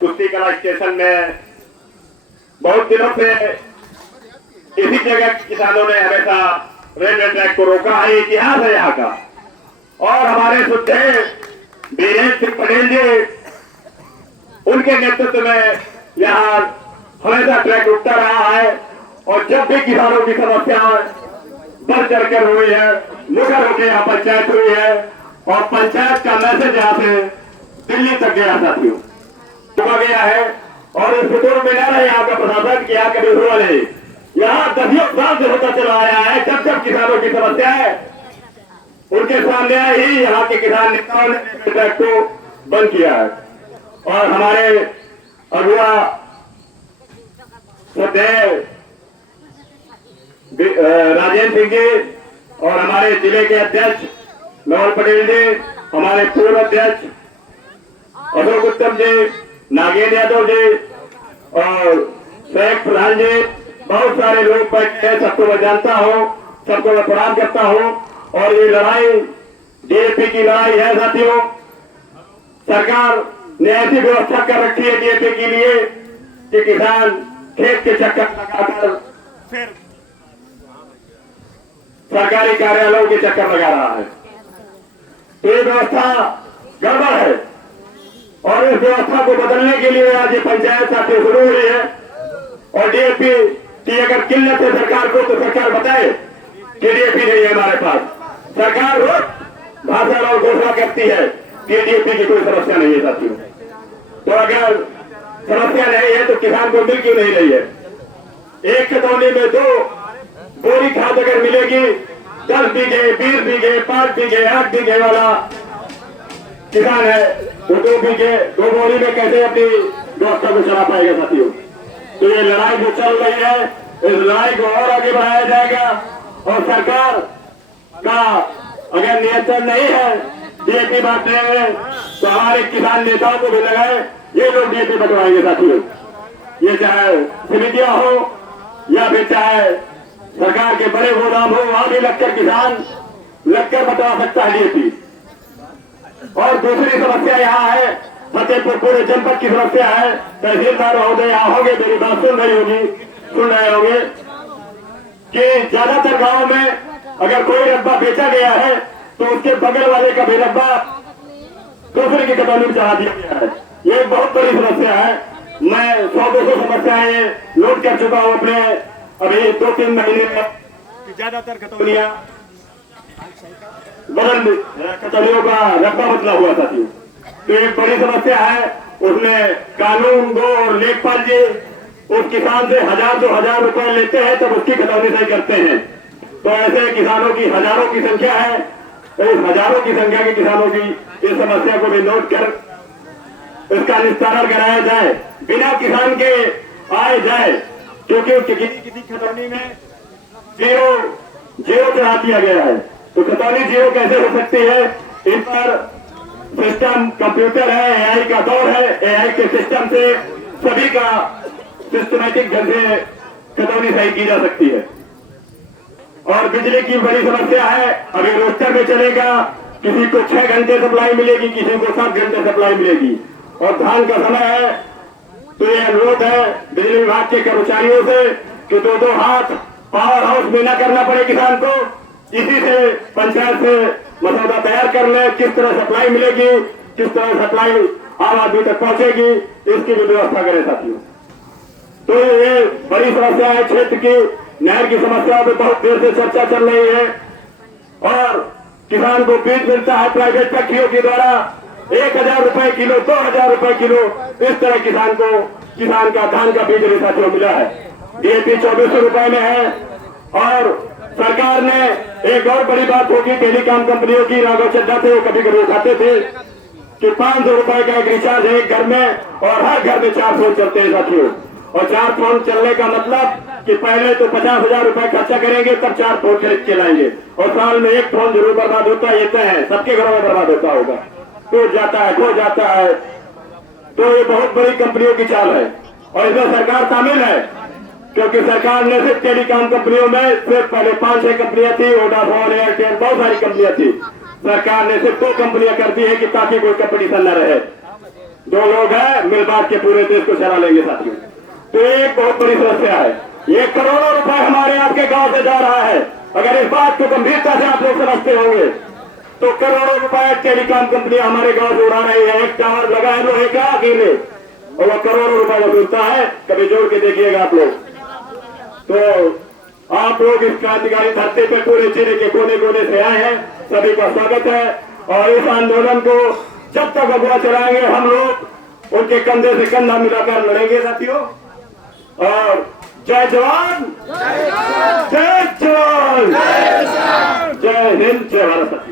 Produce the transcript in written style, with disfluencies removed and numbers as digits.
कुश्ती कला स्टेशन में बहुत दिनों से इसी जगह किसानों ने हमेशा रेलवे ट्रैक को रोका है। इतिहास है यहाँ का। और हमारे सुधे वीरेंद्र सिंह पटेल जी, उनके नेतृत्व में यहाँ हमेशा ट्रैक रुकता रहा है। और जब भी किसानों की समस्या बढ़ चढ़कर हुई है, मुखर होकर यहाँ पंचायत हुई है और पंचायत का मैसेज यहाँ से दिल्ली तक गया साथियों, चुका गया है। और इस फितूर में न रहे यहाँ का प्रशासन की यहाँ कभी हुआ नहीं। यहाँ दसियों साल से होता चला आया है। जब जब किसानों की समस्या है उनके सामने ही यहाँ के किसान नेताओं ने ट्रैक को बंद किया है। और हमारे अगुआ सदैव राजेंद्र सिंह जी और हमारे जिले के अध्यक्ष नवल पटेल जी, हमारे पूर्व अध्यक्ष अशोक उत्तम जी, नागेंद्र यादव जी और शेख प्रधान जी, बहुत सारे लोग बैठे हैं। सबको मैं जानता हूँ, सबको मैं प्रणाम करता हूँ। और ये लड़ाई डीएपी की लड़ाई है साथियों। सरकार ने ऐसी व्यवस्था कर रखी है डीएपी के लिए कि किसान खेत के चक्कर लगाकर फिर सरकारी कार्यालयों के चक्कर लगा रहा है। तो ये व्यवस्था गड़बड़ है और इस व्यवस्था को बदलने के लिए आज ये पंचायत साथी शुरू हुई है। और डीएपी की अगर किल्लत है सरकार को, तो सरकार बताए कि डीएपी नहीं है हमारे पास। सरकार रोज भाषण और घोषणा करती है कि डीएपी की कोई समस्या नहीं है साथियों। तो अगर समस्या नहीं है तो किसान को मिल क्यों नहीं रही है? एक खतौनी में 2 बोरी खाद अगर मिलेगी, 10 बीघे, 20 बीघे, 5 बीघे, 8 बीघे वाला किसान है, वो 2 बीघे 2 बोरी में कैसे अपनी व्यवस्था को चला पाएगा साथियों? तो ये लड़ाई जो चल रही है, इस लड़ाई को और आगे बढ़ाया जाएगा। और सरकार का अगर नियंत्रण नहीं है डीएपी बांटने में, तो हमारे किसान नेताओं को भी लगाए ये लोग डीएपी बंटवाएंगे साथियों। ये चाहे समितियां हो या फिर चाहे सरकार के बड़े गोदाम हो, वहां भी लगकर किसान लगकर बंटवा सकता है डीएपी। और दूसरी समस्या यहाँ है, फतेहपुर पूरे जनपद की समस्या है। तहसीलदार महोदय यहाँ होंगे, मेरी बात सुन रहे होंगे कि ज्यादातर गांव में अगर कोई रकबा बेचा गया है तो उसके बगल वाले का भी रकबा दूसरे की कटौती में चढ़ा दिया गया है। ये एक बहुत बड़ी समस्या है। मैं 100-200 समस्याएं नोट कर चुका हूँ अपने अभी 2-3 महीने में। ज्यादातर कटौनियां कटौनियों का रकबा बदला हुआ था। तो एक बड़ी समस्या है। उसमें कानून गो और लेखपाल जी उस किसान से 1000-2000 रुपए लेते हैं, तब उसकी कटौती सही करते हैं। तो ऐसे किसानों की हजारों की संख्या है। तो इस हजारों की संख्या के किसानों की इस समस्या को भी नोट कर इसका निस्तारण कराया जाए, बिना किसान के आए जाए। क्योंकि किसी खतौनी में जीरो चढ़ा दिया गया है, तो खतौनी जीरो कैसे हो सकती है? इन पर सिस्टम कंप्यूटर है, एआई का दौर है। एआई के सिस्टम से सभी का सिस्टमैटिक ढंग से खतौनी सही की जा सकती है। और बिजली की बड़ी समस्या है। अभी रोस्टर में चलेगा, किसी को 6 घंटे सप्लाई मिलेगी, किसी को 7 घंटे सप्लाई मिलेगी। और धान का समय है, तो यह अनुरोध है बिजली विभाग के कर्मचारियों से कि 2-2 हाथ पावर हाउस में न करना पड़े किसान को। इसी से पंचायत से मसौदा तैयार कर ले, किस तरह सप्लाई मिलेगी, किस तरह सप्लाई आम आदमी तक पहुंचेगी, इसकी भी व्यवस्था करें साथियों। तो ये बड़ी समस्या है क्षेत्र की। नहर की समस्याओं पर बहुत देर से चर्चा चल रही है। और किसान को बीज मिलता है प्राइवेट फैक्ट्रियों के द्वारा 1000 रुपए किलो, 2000 रुपए किलो, इस तरह किसान का धान का बीज साथियों मिला है। डीएपी 2400 रुपए में है। और सरकार ने एक और बड़ी बात होगी, टेलीकॉम कंपनियों की, राघव चड्ढा थे वो कभी कभी उठाते थे कि 500 रुपए का एक रिचार्ज है एक घर में, और हर घर में 4 फोन चलते हैं साथियों। और 4 फोन चलने का मतलब कि पहले तो 50,000 रुपए खर्चा करेंगे, तब 4 फोन खरीद के लाएंगे। और साल में 1 फोन जरूर बर्बाद होता है, ये तय है, सबके घरों में बर्बाद होता होगा, टूट जाता है, खो जाता है। तो ये बहुत बड़ी कंपनियों की चाल है और इसमें सरकार शामिल है। क्योंकि सरकार ने सिर्फ टेलीकॉम कंपनियों में सिर्फ पहले 5-6 कंपनियां थी, वोडाफोन, एयरटेल, बहुत सारी कंपनियां थी। सरकार ने सिर्फ 2 कंपनियां कर दी है कि ताकि कोई कंपटीशन न रहे। दो लोग हैं, मिल बांट के पूरे देश को चला लेंगे साथियों। तो ये एक बहुत बड़ी समस्या है। ये करोड़ों रुपए हमारे आपके गांव से जा रहा है। अगर इस बात को गंभीरता से आप लोग समझते होंगे तो करोड़ों रुपए टेलीकॉम कंपनी हमारे गांव से उड़ा रही है। एक टावर लगा है लोहे का अकेले, और वो करोड़ों रुपए वसूलता है। कभी जोड़ के देखिएगा आप लोग। तो आप लोग इस क्रांतिकारी धरती पे पूरे जिले के कोने कोने से आए हैं, सभी का स्वागत है। और इस आंदोलन को जब तक अगुआ चलाएंगे हम लोग उनके कंधे से कंधा मिलाकर लड़ेंगे साथियों। और जय जवान, जय जवान, जय हिंद, जय भारत।